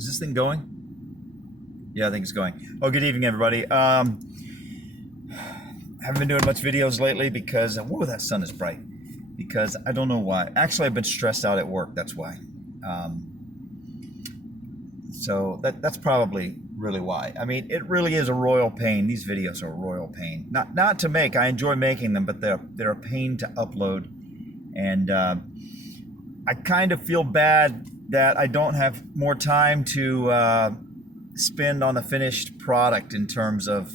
Is this thing going? Yeah, I think it's going. Oh, good evening, everybody. Haven't been doing much videos lately because, whoa, that sun is bright. Because I don't know why. Actually, I've been stressed out at work, that's why. So that's probably really why. I mean, it really is a royal pain. These videos are a royal pain. Not to make, I enjoy making them, but they're a pain to upload. And I kind of feel bad that I don't have more time to spend on the finished product in terms of,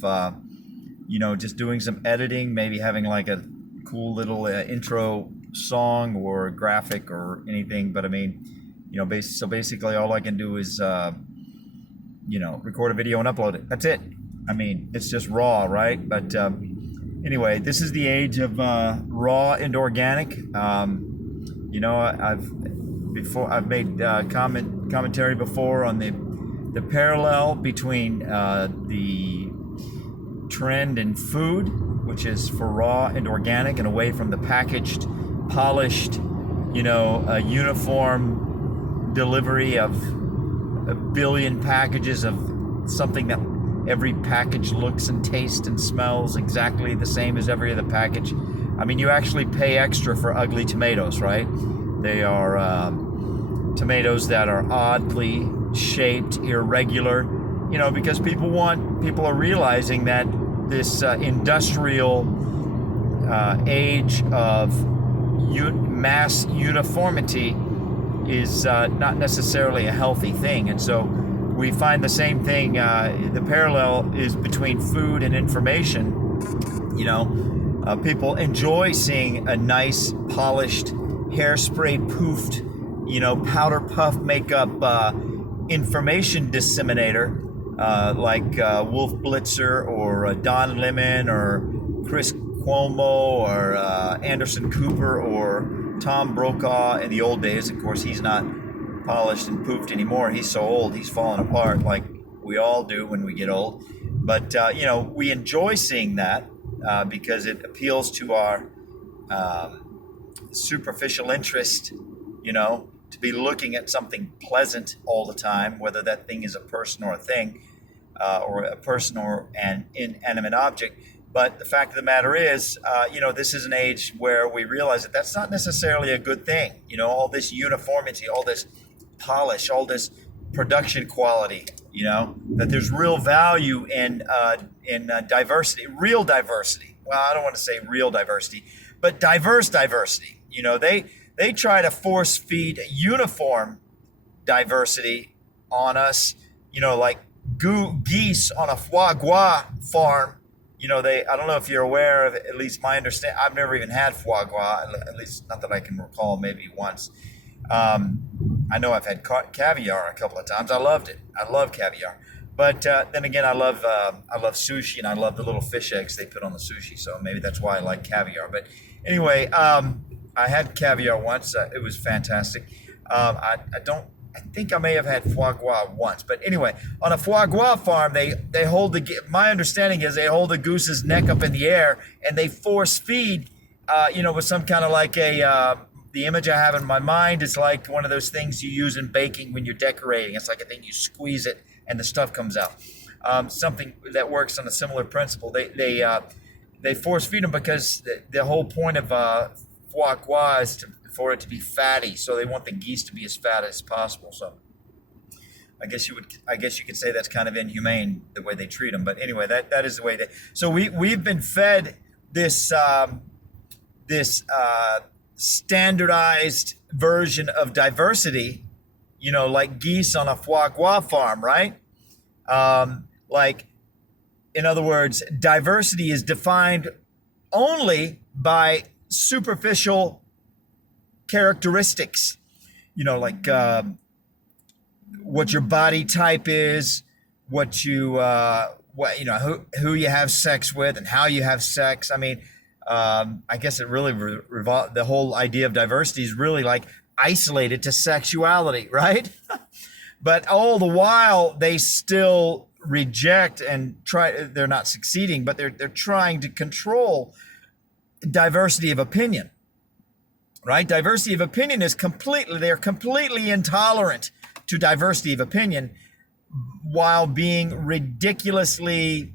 just doing some editing, maybe having like a cool little intro song or graphic or anything. But I mean, so basically all I can do is, record a video and upload it. That's it. I mean, it's just raw, right? But anyway, this is the age of raw and organic. I've made commentary before on the parallel between the trend in food, which is for raw and organic and away from the packaged, polished, uniform delivery of a billion packages of something that every package looks and tastes and smells exactly the same as every other package. I mean, you actually pay extra for ugly tomatoes, right? They are tomatoes that are oddly shaped, irregular, because people are realizing that this industrial age of mass uniformity is not necessarily a healthy thing. And so we find the same thing, the parallel is between food and information. People enjoy seeing a nice, polished, hairspray poofed, powder puff makeup information disseminator like Wolf Blitzer or Don Lemon or Chris Cuomo or Anderson Cooper or Tom Brokaw in the old days. Of course, he's not polished and poofed anymore. He's so old, he's falling apart like we all do when we get old. But, we enjoy seeing that because it appeals to our superficial interest, to be looking at something pleasant all the time, whether that thing is a person or a thing, or a person or an inanimate object. But the fact of the matter is, this is an age where we realize that that's not necessarily a good thing. All this uniformity, all this polish, all this production quality, that there's real value in diversity, real diversity. Well, I don't want to say real diversity, but diverse diversity. They try to force feed uniform diversity on us, like geese on a foie gras farm. I don't know if you're aware of it, at least my understanding. I've never even had foie gras, at least not that I can recall, maybe once. I know I've had caviar a couple of times. I loved it. I love caviar. But then again, I love sushi, and I love the little fish eggs they put on the sushi. So maybe that's why I like caviar. But anyway, I had caviar once. It was fantastic. I think I may have had foie gras once. But anyway, on a foie gras farm, they hold my understanding is they hold the goose's neck up in the air and they force feed, with some kind of like the image I have in my mind is like one of those things you use in baking when you're decorating. It's like a thing you squeeze it and the stuff comes out. Something that works on a similar principle. They force feed them because the whole point of foie gras is for it to be fatty, so they want the geese to be as fat as possible. So I guess you could say that's kind of inhumane the way they treat them. But anyway, that is the way they. So we've been fed this standardized version of diversity, like geese on a foie gras farm, right? In other words, diversity is defined only by superficial characteristics, what your body type is, who you have sex with and how you have sex. I mean, I guess it really the whole idea of diversity is really like isolated to sexuality, right? But all the while they still reject and they're not succeeding, but they're trying to control diversity of opinion, right? Diversity of opinion is they're completely intolerant to diversity of opinion while being ridiculously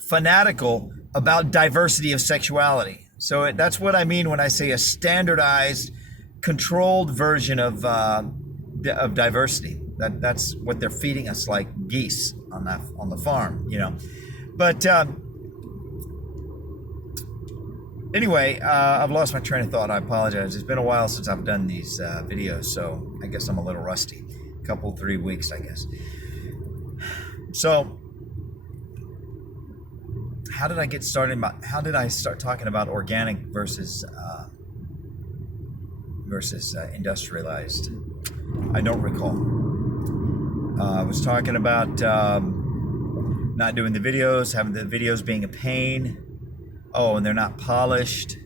fanatical about diversity of sexuality. So that's what I mean when I say a standardized, controlled version of diversity. That's what they're feeding us like geese on the farm, you know. But anyway, I've lost my train of thought. I apologize. It's been a while since I've done these videos, so I guess I'm a little rusty. A couple, 3 weeks, I guess. So, how did I get started? How did I start talking about organic versus industrialized? I don't recall. I was talking about not doing the videos, having the videos being a pain. Oh, and they're not polished,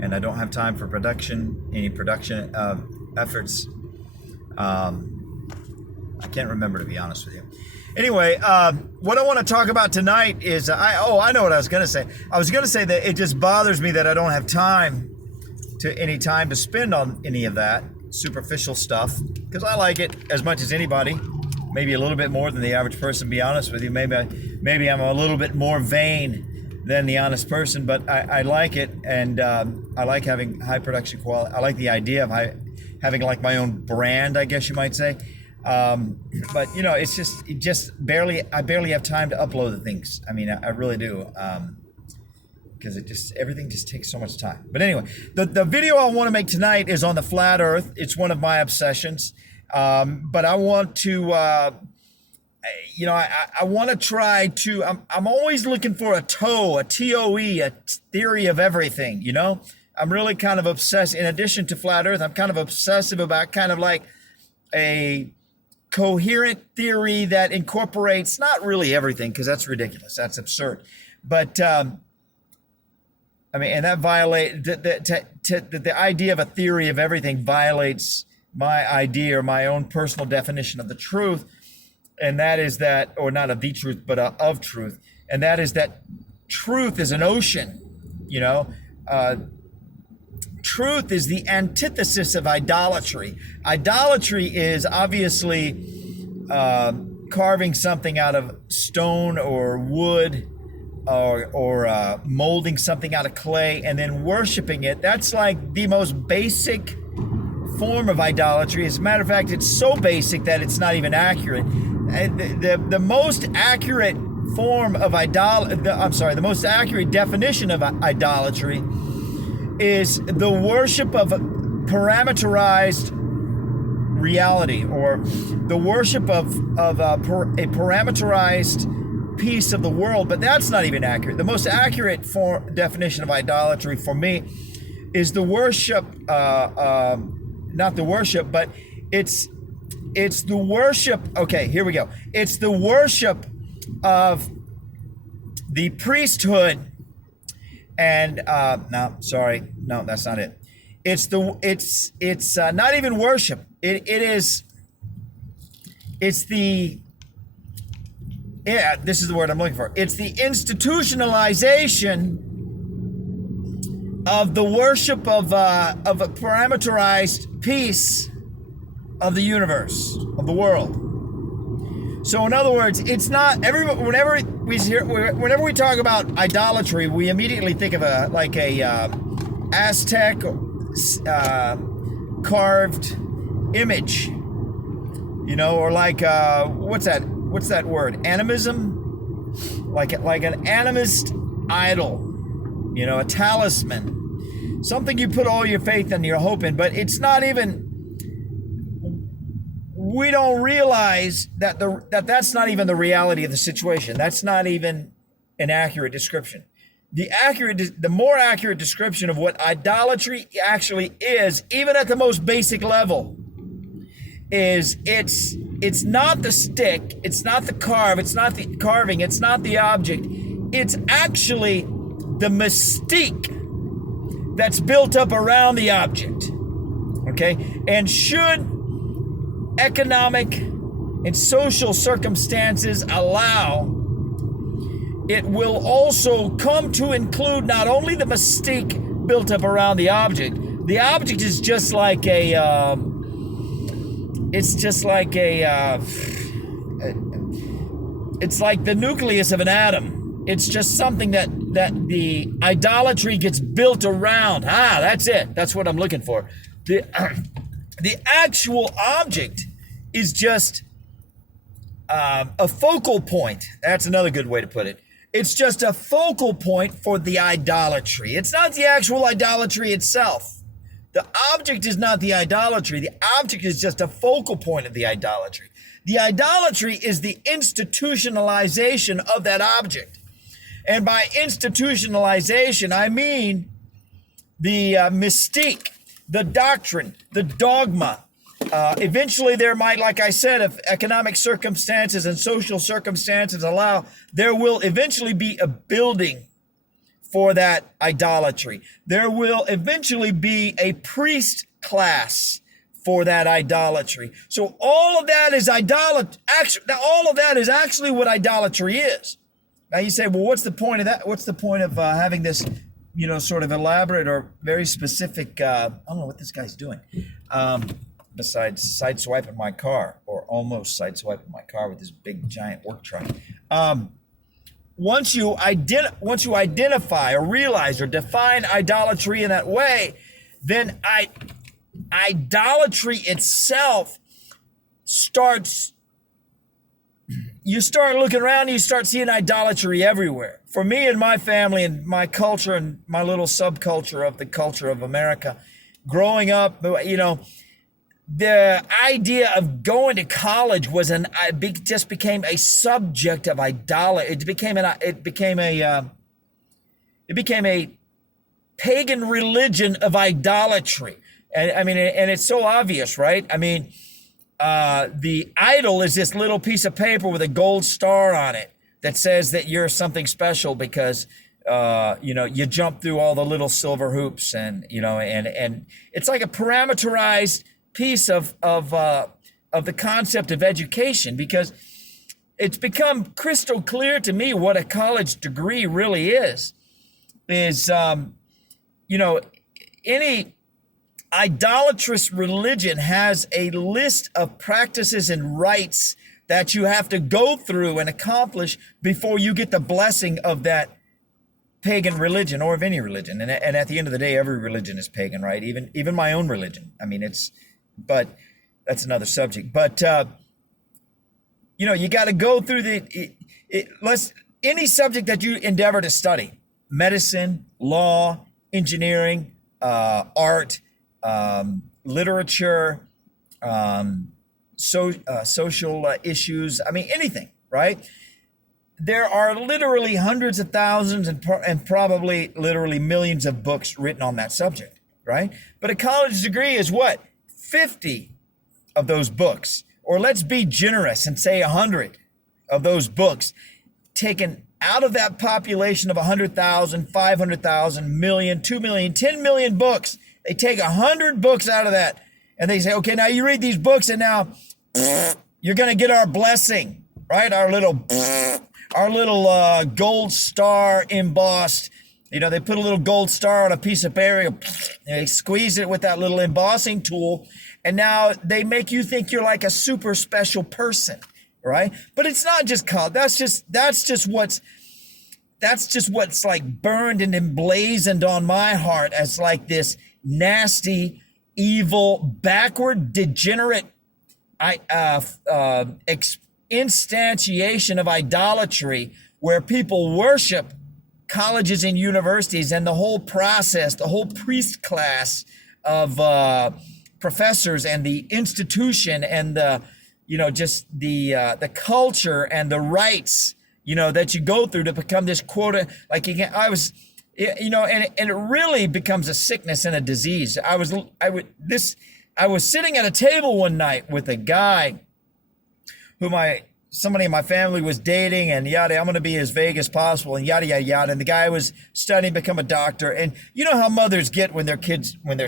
and I don't have time for any production efforts. I can't remember, to be honest with you. Anyway, what I want to talk about tonight is, I know what I was going to say. I was going to say that it just bothers me that I don't have any time to spend on any of that superficial stuff, because I like it as much as anybody, maybe a little bit more than the average person, to be honest with you. Maybe I'm a little bit more vain than the honest person, but I like it, and I like having high production quality. I like the idea of having like my own brand, I guess you might say. But you know, I barely have time to upload the things. I mean, I really do. Because everything just takes so much time. But anyway, the video I want to make tonight is on the flat earth. It's one of my obsessions. But I want to, I want to try to, I'm always looking for a TOE, a theory of everything, you know? I'm really kind of obsessed. In addition to flat earth, I'm kind of obsessive about kind of like a coherent theory that incorporates not really everything, because that's ridiculous. That's absurd. But, I mean, and that the idea of a theory of everything violates my idea or my own personal definition of the truth. And that is that, or not of the truth, but of truth. And that is that truth is an ocean, you know. Truth is the antithesis of idolatry. Idolatry is obviously carving something out of stone or wood, or molding something out of clay and then worshiping it. That's like the most basic form of idolatry. As a matter of fact, it's so basic that it's not even accurate. The most accurate form of the most accurate definition of idolatry is the worship of parameterized reality, or the worship of a parameterized piece of the world. But that's not even accurate. The most accurate definition of idolatry for me is the worship, not the worship, but it's the worship. Okay, here we go. It's the worship of the priesthood. And no, that's not it. It's not even worship. This is the word I'm looking for. It's the institutionalization of the worship of a parameterized piece of the universe, of the world. So in other words, it's not whenever we talk about idolatry, we immediately think of a Aztec carved image, you know, or like what's that word? Animism, like an animist idol, you know, a talisman, something you put all your faith and your hope in. But it's not even. We don't realize that that's not even the reality of the situation. That's not even an accurate description. The more accurate description of what idolatry actually is, even at the most basic level, is it's not the stick, it's not the carve, it's not the carving, it's not the object. It's actually the mystique that's built up around the object. Okay? And should economic and social circumstances allow, it will also come to include not only the mystique built up around the object. The object is just like a it's just like it's like the nucleus of an atom. It's just something that the idolatry gets built around. That's it. That's what I'm looking for. The the actual object is just a focal point. That's another good way to put it. It's just a focal point for the idolatry. It's not the actual idolatry itself. The object is not the idolatry. The object is just a focal point of the idolatry. The idolatry is the institutionalization of that object. And by institutionalization, I mean the mystique, the doctrine, the dogma. Eventually there might, like I said, if economic circumstances and social circumstances allow, there will eventually be a building for that idolatry. There will eventually be a priest class for that idolatry. So all of that is idolatry. All of that is actually what idolatry is. Now you say, well, what's the point of that? What's the point of having this, sort of elaborate or very specific? I don't know what this guy's doing. Besides sideswiping my car, or almost sideswiping my car with this big giant work truck. Once you identify or realize or define idolatry in that way, then idolatry itself starts. You start looking around and you start seeing idolatry everywhere. For me and my family and my culture and my little subculture of the culture of America, growing up, the idea of going to college just became a subject of idolatry. It became a pagan religion of idolatry. And it's so obvious, right? The idol is this little piece of paper with a gold star on it that says that you're something special because you jump through all the little silver hoops, and it's like a parameterized piece of the concept of education, because it's become crystal clear to me what a college degree really is any idolatrous religion has a list of practices and rites that you have to go through and accomplish before you get the blessing of that pagan religion, or of any religion. And at the end of the day, every religion is pagan, right? Even my own religion. But that's another subject. But you got to go through any subject that you endeavor to study: medicine, law, engineering, art, literature, social issues. Anything, right? There are literally hundreds of thousands and probably literally millions of books written on that subject, right? But a college degree is what? 50 of those books, or let's be generous and say 100 of those books, taken out of that population of 100,000, 500,000, million, 2 million, 10 million books. They take 100 books out of that, and they say, okay, now you read these books, and now you're going to get our blessing, right? Our little gold star embossed. They put a little gold star on a piece of paper, and they squeeze it with that little embossing tool, and now they make you think you're like a super special person, right? But it's not just called. That's just what's like burned and emblazoned on my heart as like this nasty, evil, backward, degenerate instantiation of idolatry, where people worship colleges and universities and the whole process, the whole priest class of professors, and the institution, and the culture and the rites that you go through to become this quota. Like I was it really becomes a sickness and a disease. I was sitting at a table one night with a guy who somebody in my family was dating, and yada, I'm going to be as vague as possible, and yada, yada, yada. And the guy was studying to become a doctor. And you know how mothers get when their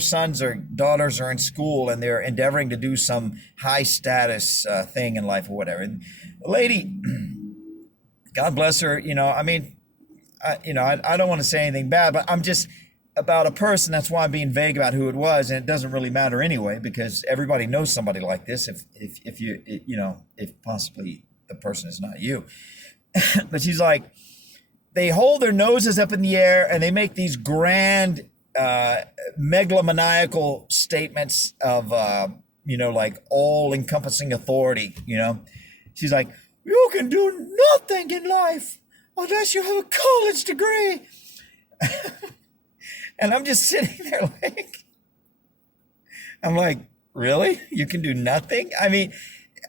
sons or daughters are in school and they're endeavoring to do some high status thing in life or whatever. And the lady, God bless her, I don't want to say anything bad, but about a person. That's why I'm being vague about who it was, and it doesn't really matter anyway, because everybody knows somebody like this. If you if possibly the person is not you. But she's like, they hold their noses up in the air and they make these grand megalomaniacal statements of like all-encompassing authority. She's like, you can do nothing in life unless you have a college degree. And I'm just sitting there like, I'm like, really? You can do nothing? I mean,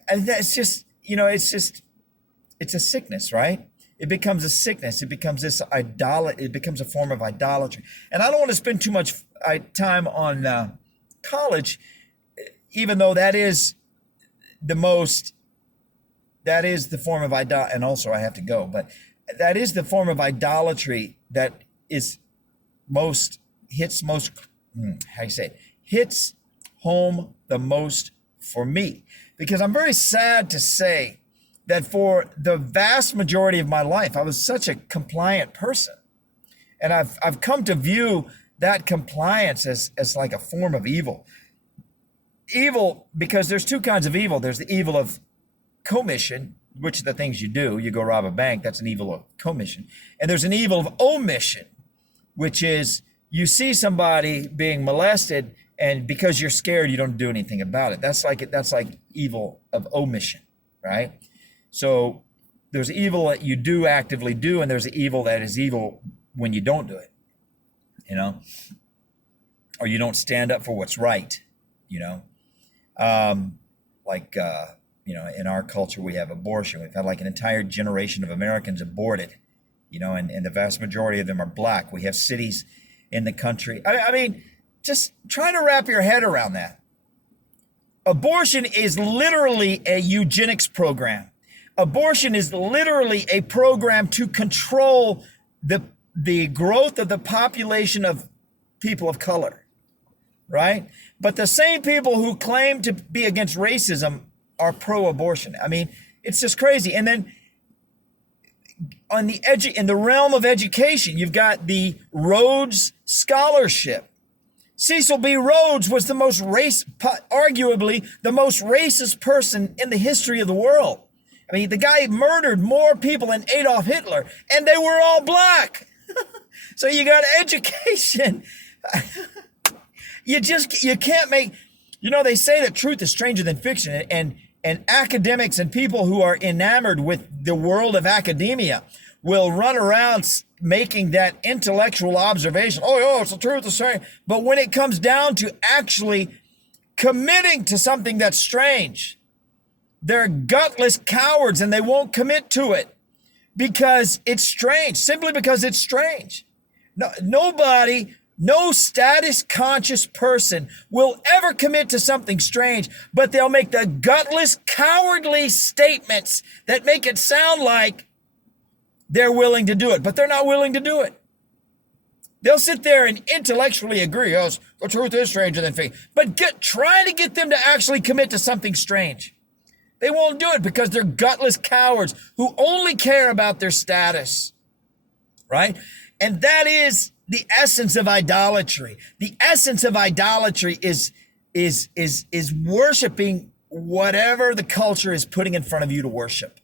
and that's just, it's a sickness, right? It becomes a sickness. It becomes it becomes a form of idolatry. And I don't want to spend too much time on college, even though that is the form of idolatry. And also I have to go, but that is the form of idolatry that is hits home the most for me, because I'm very sad to say that for the vast majority of my life, I was such a compliant person. And I've come to view that compliance as like a form of evil. Evil, because there's two kinds of evil. There's the evil of commission, which are the things you do. You go rob a bank, that's an evil of commission. And there's an evil of omission, which is you see somebody being molested, and because you're scared, you don't do anything about it. That's like evil of omission, right? So there's evil that you do actively do, and there's evil that is evil when you don't do it, or you don't stand up for what's right, in our culture, we have abortion. We've had like an entire generation of Americans aborted, and the vast majority of them are black. We have cities in the country. I mean, just try to wrap your head around that. Abortion is literally a eugenics program. Abortion is literally a program to control the growth of the population of people of color, right? But the same people who claim to be against racism are pro-abortion. I mean, it's just crazy. And then in the realm of education, you've got the Rhodes Scholarship. Cecil B. Rhodes was arguably the most racist person in the history of the world. I mean, the guy murdered more people than Adolf Hitler, and they were all black. So you got education. You can't make, they say that truth is stranger than fiction, and academics and people who are enamored with the world of academia will run around making that intellectual observation. Oh, it's the truth is strange. But when it comes down to actually committing to something that's strange, they're gutless cowards and they won't commit to it because it's strange, simply because it's strange. No status conscious person will ever commit to something strange, but they'll make the gutless, cowardly statements that make it sound like they're willing to do it, but they're not willing to do it. They'll sit there and intellectually agree, the truth is stranger than fiction, but trying to get them to actually commit to something strange. They won't do it because they're gutless cowards who only care about their status, right? And that is the essence of idolatry. The essence of idolatry is worshiping whatever the culture is putting in front of you to worship.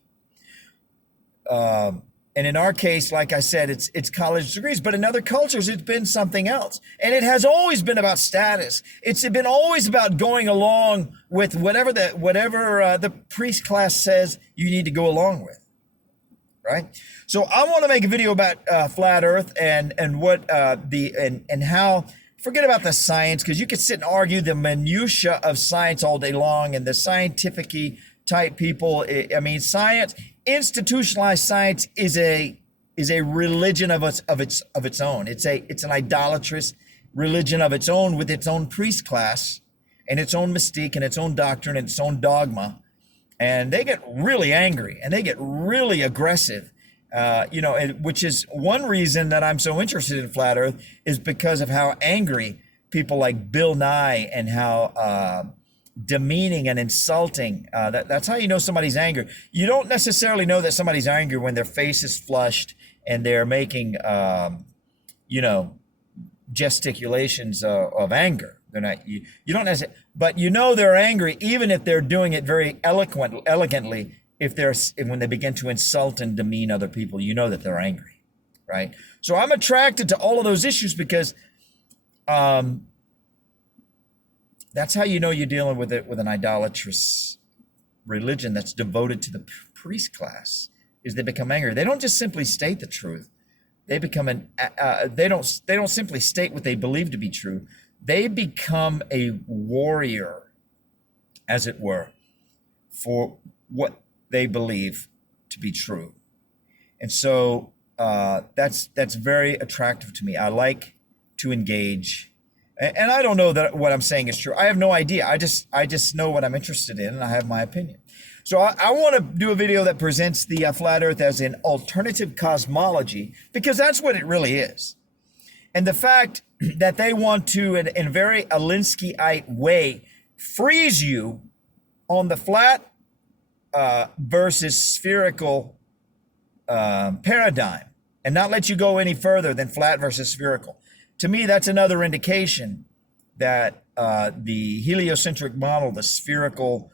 And in our case, like I said, it's college degrees, but in other cultures, it's been something else. And it has always been about status. It's been always about going along with whatever the priest class says you need to go along with, right? So I want to make a video about flat Earth and what and how. Forget about the science, because you could sit and argue the minutia of science all day long, and the scientific-y type people. I mean, science. Institutionalized science is a religion of its own. It's an idolatrous religion of its own, with its own priest class and its own mystique and its own doctrine and its own dogma. And they get really angry and they get really aggressive, which is one reason that I'm so interested in flat Earth, is because of how angry people like Bill Nye and how demeaning and insulting. That's how you know somebody's angry. You don't necessarily know that somebody's angry when their face is flushed and they're making, gesticulations of anger. They're not, you don't necessarily, but you know they're angry even if they're doing it very elegantly. When they begin to insult and demean other people, you know that they're angry, right? So I'm attracted to all of those issues because that's how you know you're dealing with an idolatrous religion that's devoted to the priest class. Is they become angry. They don't just simply state the truth. They become they don't simply state what they believe to be true. They become a warrior, as it were, for what they believe to be true. And so that's very attractive to me. I like to engage, and I don't know that what I'm saying is true. I have no idea. I just know what I'm interested in, and I have my opinion. So I want to do a video that presents the flat Earth as an alternative cosmology, because that's what it really is. And the fact that they want to, in a very Alinskyite way, freeze you on the flat versus spherical paradigm and not let you go any further than flat versus spherical. To me, that's another indication that the heliocentric model, the spherical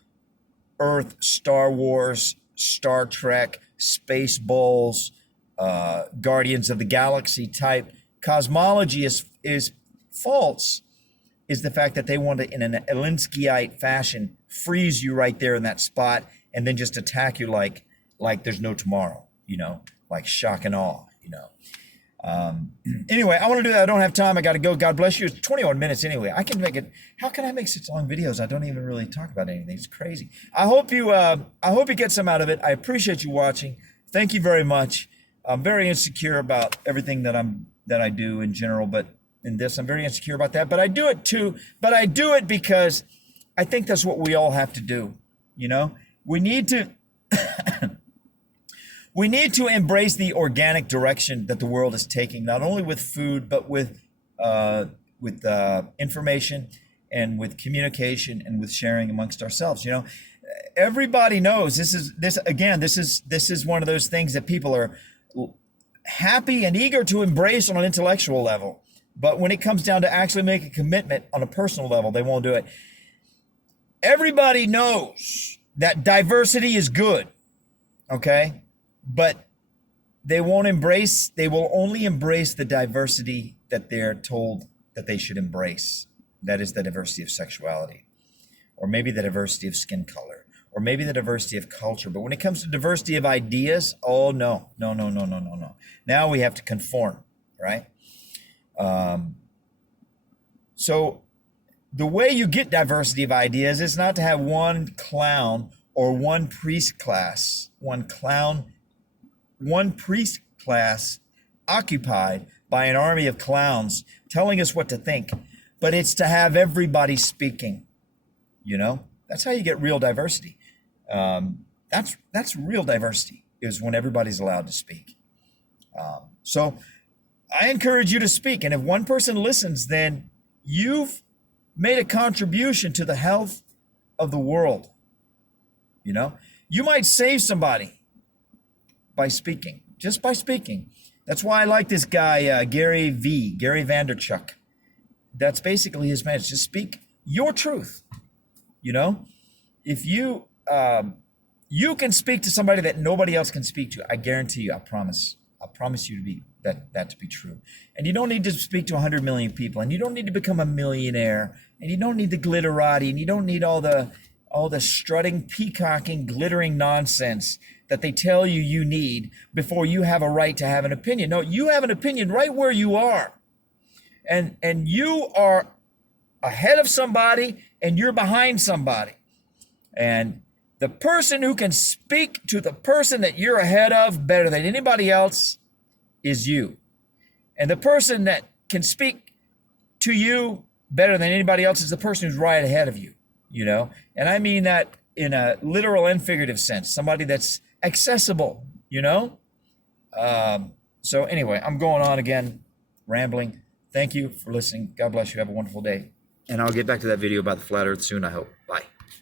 Earth, Star Wars, Star Trek, Spaceballs, Guardians of the Galaxy type cosmology is false, is the fact that they want to, in an Alinskyite fashion, freeze you right there in that spot and then just attack you like there's no tomorrow, like shock and awe, Anyway, I want to do that. I don't have time. I got to go. God bless you. It's 21 minutes anyway. I can make it. How can I make such long videos? I don't even really talk about anything. It's crazy. I hope you get some out of it. I appreciate you watching. Thank you very much. I'm very insecure about everything that I do in general, but in this, I'm very insecure about that. But I do it too. But I do it because I think that's what we all have to do. We need to. We need to embrace the organic direction that the world is taking, not only with food, but with information and with communication and with sharing amongst ourselves. Everybody knows this is one of those things that people are happy and eager to embrace on an intellectual level. But when it comes down to actually make a commitment on a personal level, they won't do it. Everybody knows that diversity is good, okay? But they will only embrace the diversity that they're told that they should embrace. That is the diversity of sexuality, or maybe the diversity of skin color, or maybe the diversity of culture. But when it comes to diversity of ideas, oh, no. Now we have to conform, right? So the way you get diversity of ideas is not to have one clown or one priest class, one priest class occupied by an army of clowns telling us what to think, but it's to have everybody speaking. That's how you get real diversity. That's real diversity, is when everybody's allowed to speak. So I encourage you to speak, and if one person listens, then you've made a contribution to the health of the world. You might save somebody by speaking, just by speaking. That's why I like this guy, Gary Vaynerchuk. That's basically his message. Just speak your truth. If you can speak to somebody that nobody else can speak to, I guarantee you, I promise you to be that to be true. And you don't need to speak to 100 million people, and you don't need to become a millionaire, and you don't need the glitterati, and you don't need all the strutting, peacocking, glittering nonsense that they tell you need before you have a right to have an opinion. No, you have an opinion right where you are. And you are ahead of somebody and you're behind somebody. And the person who can speak to the person that you're ahead of better than anybody else is you. And the person that can speak to you better than anybody else is the person who's right ahead of you, And I mean that in a literal and figurative sense, somebody that's accessible, So anyway, I'm going on again, rambling. Thank you for listening. God bless you. Have a wonderful day. And I'll get back to that video about the flat earth soon, I hope. Bye.